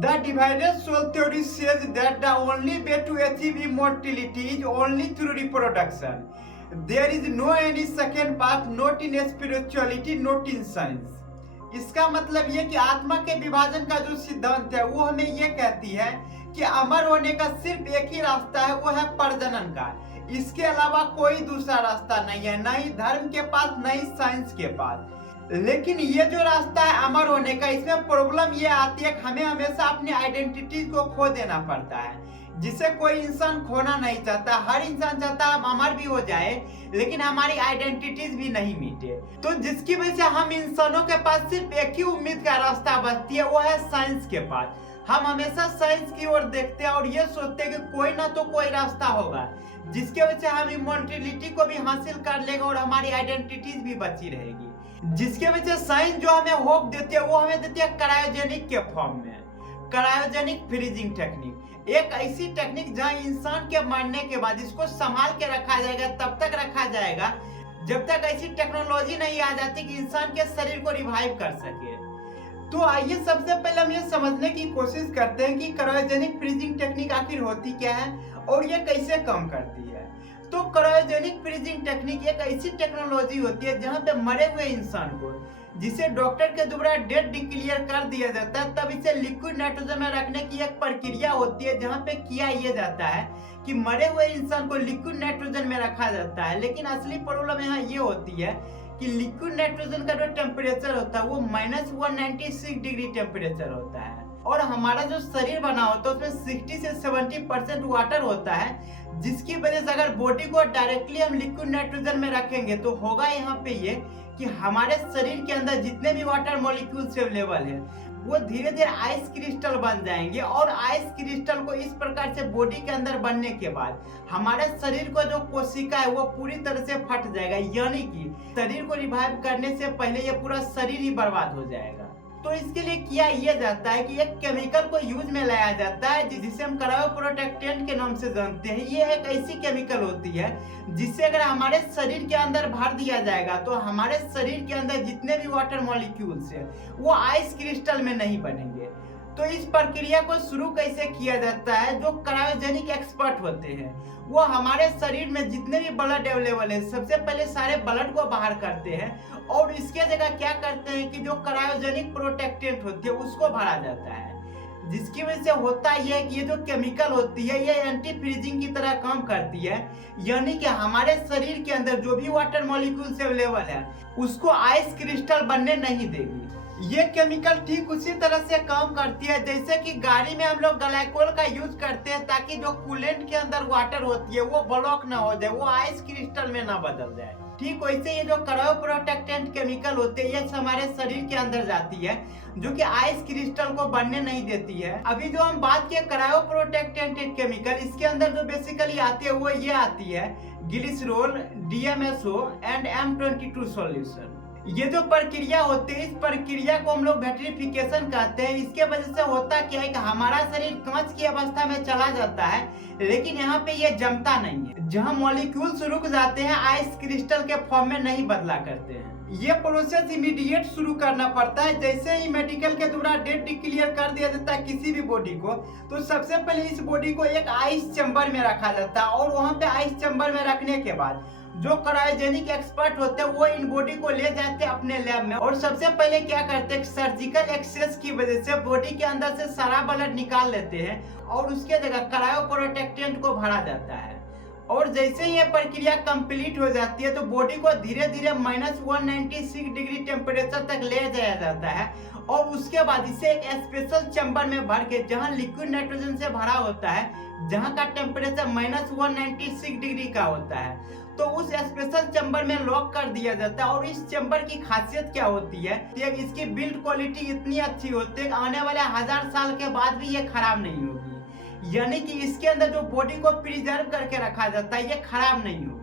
The divided soul theory says that the only way to achieve immortality is only through reproduction. There is no any second path, not in spirituality, not in science. इसका मतलब ये कि आत्मा के विभाजन का जो सिद्धांत है वो हमें ये कहती है कि अमर होने का सिर्फ एक ही रास्ता है, वो है प्रजनन का। इसके अलावा कोई दूसरा रास्ता नहीं है, न ही धर्म के पास न ही साइंस के पास। लेकिन ये जो रास्ता है अमर होने का, इसमें प्रॉब्लम ये आती है कि हमें हमेशा अपनी आइडेंटिटी को खो देना पड़ता है, जिसे कोई इंसान खोना नहीं चाहता। हर इंसान चाहता है हम अमर भी हो जाए लेकिन हमारी आइडेंटिटीज भी नहीं मिटे। तो जिसकी वजह से हम इंसानों के पास सिर्फ एक ही उम्मीद का रास्ता बचती है, वो है साइंस के पास। हम हमेशा साइंस की ओर देखते हैं और ये सोचते हैं कि कोई ना तो कोई रास्ता होगा जिसकी वजह से हम इमॉर्टलिटी को भी हासिल कर लेंगे और हमारी आइडेंटिटीज भी बची रहेगी। जिसकी वजह से साइंस जो हमें होप देती है वो हमें देती है क्रायोजेनिक के फॉर्म में, क्रायोजेनिक फ्रीजिंग टेक्निक। एक ऐसी टेक्निक जहां इंसान के मरने के बाद इसको संभाल के रखा जाएगा, तब तक रखा जाएगा जब तक ऐसी टेक्नोलॉजी नहीं आ जाती कि इंसान के शरीर को रिवाइव कर सके। तो आइए सबसे पहले हम ये समझने की कोशिश करते हैं कि क्रायोजेनिक फ्रीजिंग टेक्निक आखिर होती क्या है और ये कैसे काम करती है। तो क्रायोजेनिक फ्रीजिंग टेक्निक एक ऐसी टेक्नोलॉजी होती है जहां पे मरे हुए इंसान को, जिसे डॉक्टर के द्वारा डेड डिक्लेयर कर दिया जाता है, तब इसे लिक्विड नाइट्रोजन में रखने की एक प्रक्रिया होती है जहां पे किया ये जाता है कि मरे हुए इंसान को लिक्विड नाइट्रोजन में रखा जाता है। लेकिन असली प्रॉब्लम यहाँ ये होती है कि लिक्विड नाइट्रोजन का जो टेम्परेचर होता है वो -196 डिग्री टेम्परेचर होता है और हमारा जो शरीर बना होता है उसमें 60 से 70% वाटर होता है, जिसकी वजह से अगर बॉडी को डायरेक्टली हम लिक्विड नाइट्रोजन में रखेंगे तो होगा यहाँ पे ये कि हमारे शरीर के अंदर जितने भी वाटर मॉलिक्यूल्स अवेलेबल है वो धीरे धीरे आइस क्रिस्टल बन जाएंगे और आइस क्रिस्टल को इस प्रकार से बॉडी के अंदर बनने के बाद हमारे शरीर को जो कोशिका है वो पूरी तरह से फट जाएगा, यानी कि शरीर को रिवाइव करने से पहले ये पूरा शरीर ही बर्बाद हो जाएगा। तो इसके लिए किया यह जाता है कि एक केमिकल को यूज में लाया जाता है जिसे हम क्रायोप्रोटेक्टेंट के नाम से जानते हैं। ये एक ऐसी केमिकल होती है जिससे अगर हमारे शरीर के अंदर भर दिया जाएगा तो हमारे शरीर के अंदर जितने भी वाटर मॉलिक्यूल्स है वो आइस क्रिस्टल में नहीं बनेंगे। तो इस प्रक्रिया को शुरू कैसे किया जाता है, जो क्रायोजेनिक एक्सपर्ट होते हैं वो हमारे शरीर में जितने भी ब्लड अवेलेबल है सबसे पहले सारे ब्लड को बाहर करते हैं और इसके जगह क्या करते हैं कि जो क्रायोजेनिक प्रोटेक्टेंट होती है उसको भरा जाता है। जिसकी वजह से होता यह है कि ये जो केमिकल होती है ये एंटी फ्रीजिंग की तरह काम करती है, यानी कि हमारे शरीर के अंदर जो भी वाटर मॉलिक्यूल्स अवेलेबल है उसको आइस क्रिस्टल बनने नहीं देगी। ये केमिकल ठीक उसी तरह से काम करती है जैसे कि गाड़ी में हम लोग ग्लाइकोल का यूज करते हैं ताकि जो कूलेंट के अंदर वाटर होती है वो ब्लॉक ना हो जाए, वो आइस क्रिस्टल में ना बदल जाए। ठीक वैसे ये जो क्रायोप्रोटेक्टेंट केमिकल होते हैं ये हमारे शरीर के अंदर जाती है जो कि आइस क्रिस्टल को बनने नहीं देती है। अभी जो हम बात किए क्रायोप्रोटेक्टेंट केमिकल, इसके अंदर जो बेसिकली आती है वो ये आती है glycerol, DMSO and M22 solution. ये जो प्रक्रिया होती है इस प्रक्रिया को हम लोग वेट्रिफिकेशन कहते हैं। इसके वजह से होता क्या है कि हमारा शरीर कांच की अवस्था में चला जाता है लेकिन यहाँ पे ये जमता नहीं है। जहाँ मॉलिक्यूल्स रुक जाते हैं आइस क्रिस्टल के फॉर्म में नहीं बदला करते हैं। ये प्रोसेस इमीडिएट शुरू करना पड़ता है। जैसे ही मेडिकल के द्वारा डेट डिक्लेयर कर दिया जाता है किसी भी बॉडी को, तो सबसे पहले इस बॉडी को एक आइस चैम्बर में रखा जाता है और वहाँ पे आइस चैम्बर में रखने के बाद जो क्रायोजेनिक एक्सपर्ट होते हैं वो इन बॉडी को ले जाते हैं अपने लैब में और सबसे पहले क्या करते हैं सर्जिकल एक्सेस की वजह से बॉडी के अंदर से सारा ब्लड निकाल लेते हैं और उसके जगह क्रायोप्रोटेक्टेंट को भरा जाता है। और जैसे ही ये प्रक्रिया कंप्लीट हो जाती है तो बॉडी को धीरे धीरे -196 डिग्री टेम्परेचर तक ले जाया जाता है और उसके बाद इसे एक स्पेशल चैम्बर में भर के, जहाँ लिक्विड नाइट्रोजन से भरा होता है, जहाँ का टेम्परेचर -196 डिग्री का होता है, तो उस स्पेशल चैम्बर में लॉक कर दिया जाता है। और इस चैम्बर की खासियत क्या होती है, इसकी बिल्ड क्वालिटी इतनी अच्छी होती है कि आने वाले 1000 साल के बाद भी ये खराब नहीं होगी, यानी कि इसके अंदर जो बॉडी को प्रिजर्व करके रखा जाता है ये खराब नहीं होगी।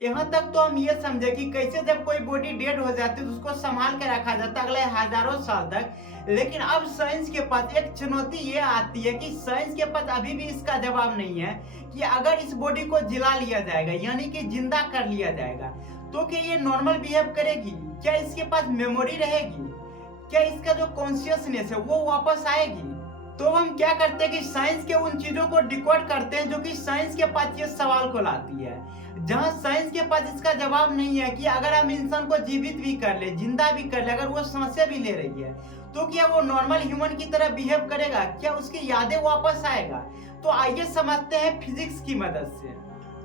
यहाँ तक तो हम ये समझे कि कैसे जब कोई बॉडी डेड हो जाती है तो उसको संभाल के रखा जाता है अगले हजारों साल तक। लेकिन अब साइंस के पास एक चुनौती ये आती है कि साइंस के पास अभी भी इसका जवाब नहीं है कि अगर इस बॉडी को जिला लिया जाएगा यानी कि जिंदा कर लिया जाएगा तो क्या ये नॉर्मल बिहेव करेगी, क्या इसके पास मेमोरी रहेगी, क्या इसका जो कॉन्शियसनेस है वो वापस आएगी। तो हम क्या करते हैं कि साइंस के उन चीजों को डिकोड करते हैं जो कि साइंस के पास ये सवाल को लाती है, जहां साइंस के पास इसका जवाब नहीं है कि अगर हम इंसान को जीवित भी कर ले, जिंदा भी कर ले, अगर वो सांसें भी ले रही है तो क्या वो नॉर्मल ह्यूमन की तरह बिहेव करेगा, क्या उसकी यादें वापस आएगा। तो आइए समझते हैं फिजिक्स की मदद से।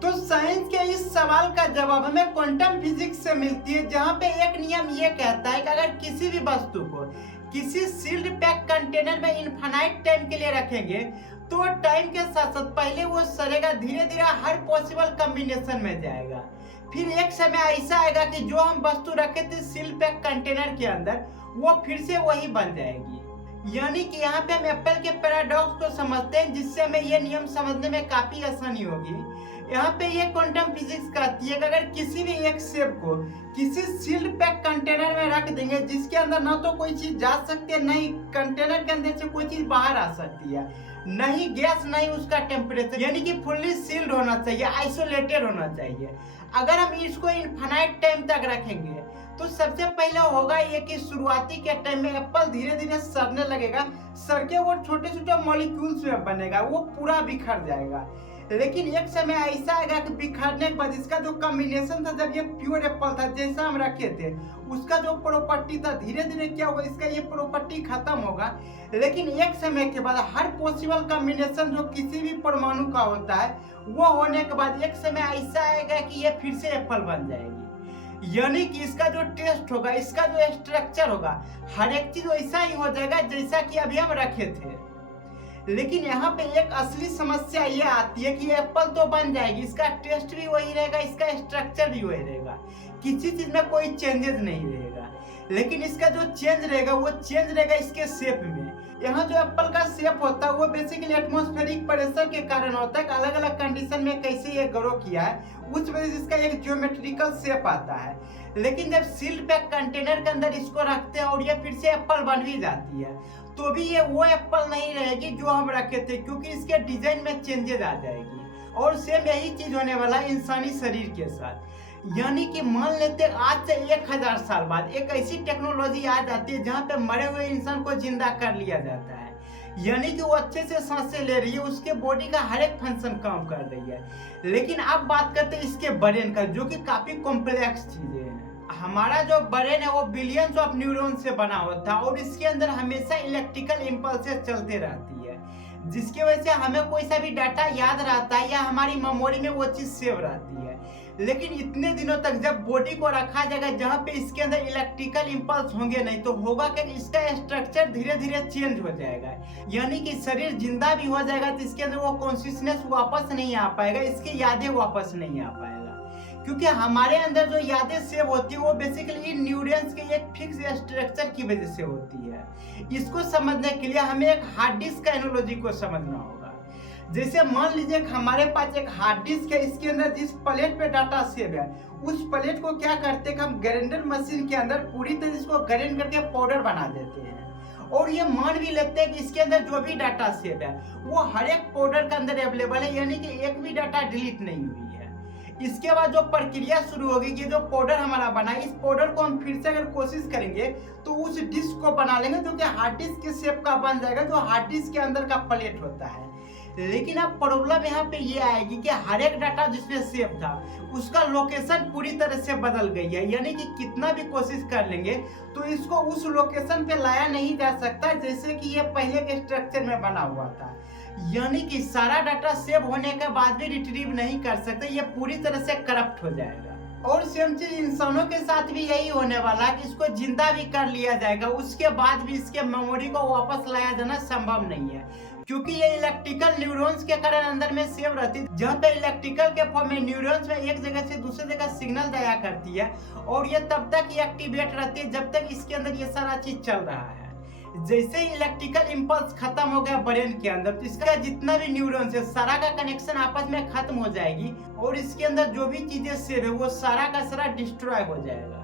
तो साइंस के इस सवाल का जवाब हमें क्वांटम फिजिक्स से मिलती है, जहां पे एक नियम ये कहता है कि अगर किसी भी वस्तु को किसी सील्ड पैक कंटेनर में इनफाइनाइट टाइम के लिए रखेंगे तो टाइम के साथ साथ पहले वो सड़ेगा, धीरे धीरे हर पॉसिबल कॉम्बिनेशन में जाएगा। फिर एक समय ऐसा आएगा कि जो हम वस्तु रखे थे सील्ड पैक कंटेनर के अंदर वो फिर से वही बन जाएगी। यानी कि यहाँ पे हम एप्पल के पैराडॉक्स को समझते हैं, जिससे हमें ये नियम समझने में काफी आसानी होगी। यहाँ पे ये क्वांटम फिजिक्स कहती है कि अगर किसी भी एक शेप को किसी सील्ड पैक कंटेनर में रख देंगे जिसके अंदर ना तो कोई चीज जा सकती है, नहीं कंटेनर के अंदर से कोई चीज बाहर आ सकती है, नहीं गैस नहीं उसका टेम्परेचर, यानी कि फुल्ली सील्ड होना चाहिए, आइसोलेटेड होना चाहिए। अगर हम इसको इनफाइनाइट टाइम तक रखेंगे तो सबसे पहले होगा ये कि शुरुआती के टाइम में एप्पल धीरे धीरे सड़ने लगेगा, सड़ के वो छोटे छोटे मॉलिक्यूल्स में बनेगा, वो पूरा बिखर जाएगा। लेकिन एक समय ऐसा आएगा कि बिखरने के बाद इसका जो कॉम्बिनेशन था, जब ये प्योर एप्पल था जैसा हम रखे थे, उसका जो प्रॉपर्टी था धीरे धीरे क्या होगा, इसका ये प्रॉपर्टी खत्म होगा। लेकिन एक समय के बाद हर पॉसिबल कॉम्बिनेशन जो किसी भी परमाणु का होता है वो होने के बाद एक समय ऐसा आएगा कि ये फिर से एप्पल बन जाएगी। यानी कि इसका जो टेस्ट होगा, इसका जो स्ट्रक्चर होगा, हर एक चीज वैसा ही हो जाएगा जैसा कि अभी हम रखे थे। लेकिन यहाँ पे एक असली समस्या ये आती है कि एप्पल तो बन जाएगी, इसका टेस्ट भी वही रहेगा, इसका स्ट्रक्चर भी वही रहेगा, किसी चीज में कोई चेंजेस नहीं रहेगा। लेकिन इसका जो चेंज रहेगा वो चेंज रहेगा इसके शेप में। यहाँ जो एप्पल का शेप होता है वो बेसिकली एटमॉस्फेरिक प्रेशर के कारण होता है कि अलग अलग कंडीशन में कैसे ये ग्रो किया है, उस वजह से इसका एक ज्योमेट्रिकल शेप आता है। लेकिन जब सील्ड पैक कंटेनर के अंदर इसको रखते हैं और ये फिर से एप्पल बन भी जाती है, तो भी ये वो एप्पल नहीं रहेगी जो हम रखे थे, क्योंकि इसके डिजाइन में चेंजेस आ जाएगी। और सेम यही चीज होने वाला है इंसानी शरीर के साथ। यानी कि मान लेते आज से 1000 साल बाद एक ऐसी टेक्नोलॉजी आ जाती है जहाँ पे मरे हुए इंसान को जिंदा कर लिया जाता है, यानी कि वो अच्छे से सांसें ले रही है, उसके बॉडी का हर एक फंक्शन काम कर रही है। लेकिन अब बात करते हैं इसके ब्रेन का, जो कि काफी कॉम्प्लेक्स चीजें हैं। हमारा जो ब्रेन है वो बिलियंस ऑफ न्यूरॉन से बना होता है और इसके अंदर हमेशा इलेक्ट्रिकल इम्पल्सेस चलते रहती है, जिसकी वजह से हमें कोई सा भी डाटा याद रहता है या हमारी मेमोरी में वो चीज सेव रहती है। लेकिन इतने दिनों तक जब बॉडी को रखा जाएगा जहाँ पे इसके अंदर इलेक्ट्रिकल इम्पल्स होंगे नहीं, तो होगा कि इसका स्ट्रक्चर धीरे धीरे चेंज हो जाएगा। यानी कि शरीर जिंदा भी हो जाएगा तो इसके अंदर वो कॉन्शियसनेस वापस नहीं आ पाएगा, इसकी यादें वापस नहीं आ पाएगा। क्योंकि हमारे अंदर जो यादें सेव होती है वो बेसिकली इन न्यूरॉन्स के एक फिक्स स्ट्रक्चर की वजह से होती है। इसको समझने के लिए हमें एक हार्ड डिस्क का एनालॉजी को समझना होगा। जैसे मान लीजिए हमारे पास एक हार्ड डिस्क है, इसके अंदर जिस प्लेट पे डाटा सेव है उस प्लेट को क्या करते हैं कि हम ग्राइंडर मशीन के अंदर पूरी तरह इसको ग्राइंड करके पाउडर बना देते हैं और ये मान भी लेते हैं कि इसके अंदर जो भी डाटा सेव है वो हर एक पाउडर के अंदर अवेलेबल है, यानी कि एक भी डाटा डिलीट नहीं हुई है। इसके बाद जो प्रक्रिया शुरू होगी कि जो पाउडर हमारा बना है, इस पाउडर को हम फिर से अगर कोशिश करेंगे तो उस डिस्क को बना लेंगे जो कि हार्ड डिस्क के शेप का बन जाएगा, जो हार्ड डिस्क के अंदर का प्लेट होता है। लेकिन अब प्रॉब्लम यहाँ पे ये आएगी कि हर एक डाटा जिसमें सेव था उसका लोकेशन पूरी तरह से बदल गई है, यानी कि कितना भी कोशिश कर लेंगे तो इसको उस लोकेशन पे लाया नहीं जा सकता जैसे कि ये पहले के स्ट्रक्चर में बना हुआ था। यानी कि सारा डाटा सेव होने के बाद भी रिट्रीव नहीं कर सकते, ये पूरी तरह से करप्ट हो जाएगा। और सेम चीज इंसानों के साथ भी यही होने वाला है कि इसको जिंदा भी कर लिया जाएगा, उसके बाद भी इसके मेमोरी को वापस लाया जाना संभव नहीं है, क्योंकि ये इलेक्ट्रिकल न्यूरॉन्स के कारण अंदर में सेव रहती है, जहाँ पे इलेक्ट्रिकल के फॉर्म में न्यूरॉन्स में एक जगह से दूसरी जगह सिग्नल जाया करती है और ये तब तक एक्टिवेट रहती है जब तक इसके अंदर ये सारा चीज चल रहा है। जैसे ही इलेक्ट्रिकल इम्पल्स खत्म हो गया ब्रेन के अंदर तो इसका जितना भी न्यूरॉन्स है सारा का कनेक्शन आपस में खत्म हो जाएगी और इसके अंदर जो भी चीजें सेव है वो सारा का सारा डिस्ट्रॉय हो जाएगा।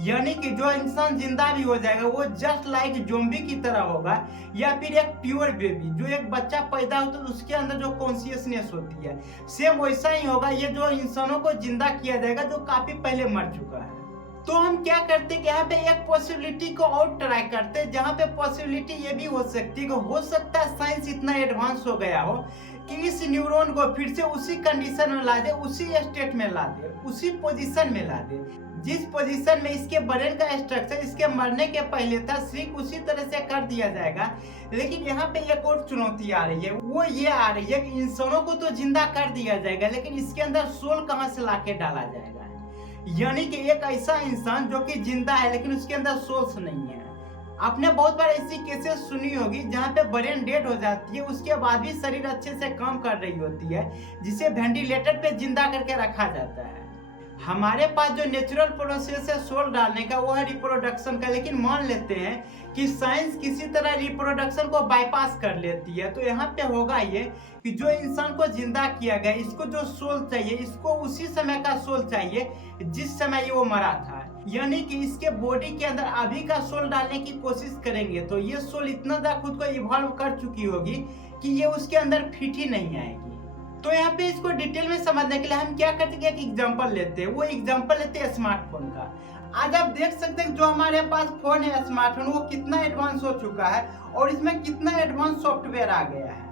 यानी कि जो इंसान जिंदा भी हो जाएगा वो जस्ट लाइक ज़ॉम्बी की तरह होगा, या फिर एक प्योर बेबी जो एक बच्चा पैदा होता है उसके अंदर जो कॉन्शियसनेस होती है सेम वैसा ही होगा ये जो इंसानों को जिंदा किया जाएगा जो काफी पहले मर चुका है। तो हम क्या करते हैं कि यहाँ पे एक पॉसिबिलिटी को और ट्राई करते हैं, जहाँ पे पॉसिबिलिटी ये भी हो सकती है कि हो सकता है साइंस इतना एडवांस हो गया हो कि इस न्यूरॉन को फिर से उसी कंडीशन में ला दे, उसी स्टेट में ला दे, उसी पोजीशन में ला दे जिस पोजीशन में इसके ब्रेन का स्ट्रक्चर इसके मरने के पहले था, सिर्फ उसी तरह से कर दिया जाएगा। लेकिन यहाँ पे एक और चुनौती आ रही है, वो ये आ रही है कि इंसानों को तो जिंदा कर दिया जाएगा, लेकिन इसके अंदर सोल कहाँ से लाके डाला जाएगा। यानी कि एक ऐसा इंसान जो कि जिंदा है लेकिन उसके अंदर सोल्स नहीं है। आपने बहुत बार ऐसी केसेस सुनी होगी जहाँ पे ब्रेन डेड हो जाती है, उसके बाद भी शरीर अच्छे से काम कर रही होती है, जिसे वेंटिलेटर पे जिंदा करके रखा जाता है। हमारे पास जो नेचुरल प्रोसेस है सोल डालने का, वो है रिप्रोडक्शन का। लेकिन मान लेते हैं कि साइंस किसी तरह रिप्रोडक्शन को बाईपास कर लेती है, तो यहाँ पे होगा ये कि जो इंसान को जिंदा किया गया, इसको जो सोल चाहिए, इसको उसी समय का सोल चाहिए जिस समय ये वो मरा था। यानी कि इसके बॉडी के अंदर अभी का सोल डालने की कोशिश करेंगे तो ये सोल इतना ज्यादा खुद को इवॉल्व कर चुकी होगी कि ये उसके अंदर फिट ही नहीं आएगी। तो यहाँ पे इसको डिटेल में समझने के लिए हम क्या करते हैं, एक एग्जांपल लेते हैं। वो एग्जांपल लेते हैं स्मार्टफोन का। आज आप देख सकते हैं जो हमारे पास फोन है स्मार्टफोन, वो कितना एडवांस हो चुका है और इसमें कितना एडवांस सॉफ्टवेयर आ गया है।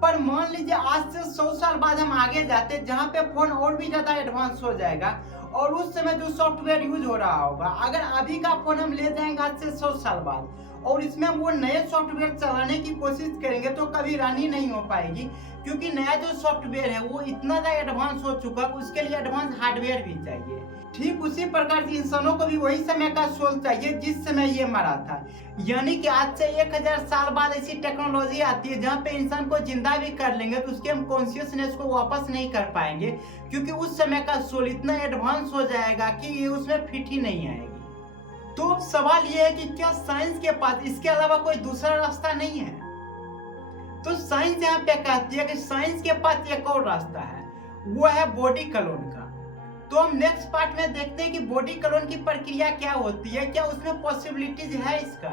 पर मान लीजिए आज से 100 साल बाद हम आगे जाते हैं जहाँ पे फोन और भी ज्यादा एडवांस हो जाएगा और उस समय जो सॉफ्टवेयर यूज हो रहा होगा, अगर अभी का फोन हम ले जाएंगे आज से 100 साल बाद और इसमें हम वो नए सॉफ्टवेयर चलाने की कोशिश करेंगे तो कभी रन ही नहीं हो पाएगी, क्योंकि नया जो सॉफ्टवेयर है वो इतना ज्यादा एडवांस हो चुका है, उसके लिए एडवांस हार्डवेयर भी चाहिए। ठीक उसी प्रकार से इंसानों को भी वही समय का सोल चाहिए जिस समय ये मरा था। यानी कि आज से 1000 साल बाद ऐसी टेक्नोलॉजी आती है जहाँ पे इंसान को जिंदा भी कर लेंगे तो उसके हम कॉन्शियसनेस को वापस नहीं कर पाएंगे, क्योंकि उस समय का सोल इतना एडवांस हो जाएगा कि ये उसमें फिट ही नहीं आएगी। तो अब सवाल ये है कि क्या साइंस के पास इसके अलावा कोई दूसरा रास्ता नहीं है? तो साइंस यहाँ पे कहती है कि साइंस के पास एक और रास्ता है, वो है बॉडी क्लोन का। तो हम नेक्स्ट पार्ट में देखते हैं कि बॉडी क्लोन की प्रक्रिया क्या होती है, क्या उसमें पॉसिबिलिटीज है इसका।